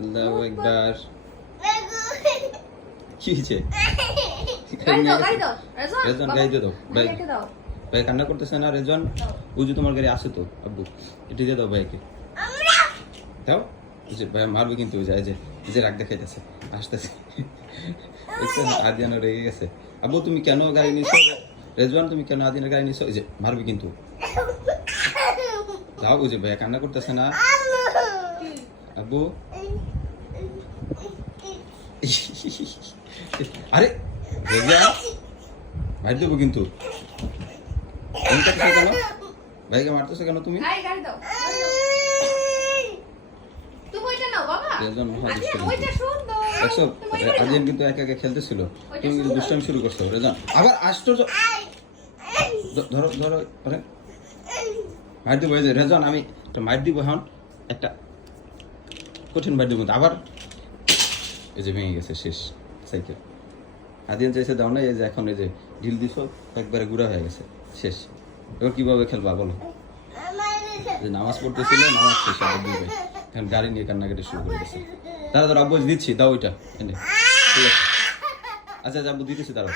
আল্লাহু আকবার। কি হয়েছে? রেজন গাড়ি দিয়ে দাও ভাই। ভাই কান্না করতেছে না রেজন? ওই যে তোমার গাড়ি আছে তো আব্বু, এটা দিয়ে দাও ভাইকে। দাও যে ভাই মারবে কিন্তু, ওই যে যে রাগ দেখাইতেছে, আসতেছে। আদিয়ানো রেগে গেছে। আব্বু তুমি কেন গাড়ি নিছো? রেজওয়ান তুমি কেন আদিনের গাড়ি নিছো? এই যে মারবে কিন্তু। দাও, ওই যে ভাই কান্না করতেছে না আব্বু। আরে রেজওয়ান ভাই দেবো কিন্তু। কেন ভাইকে মারতেছো কেন তুমি? আদিয়ান কিন্তু একা একা খেলতেছিল, তুমি কিন্তু দুষ্টামি শুরু করছো। রেজন আবার আশ্চর্য, ধরো ধরো মার দিব। রেজন আমি একটা মার দিব এখন, একটা কঠিন মার দিব। আবার এই যে ভেঙে গেছে, শেষ সাইকেল। আদিয়ান চাইছে দাও না, এই যে এখন এই যে ঢিল দিছো একবারে গুঁড়া হয়ে গেছে, শেষ। এবার কিভাবে খেলবা বলো? যে নামাজ পড়তেছিল, নামাজ শেষ আবার দিবে, এখন গাড়ি নিয়ে কান্নাকাটি শুরু করে দিচ্ছে। তারা আব্বু দিচ্ছি, দাও ওইটা এনে। ঠিক আছে, আচ্ছা আব্বু দিতেছি, দাঁড়াও।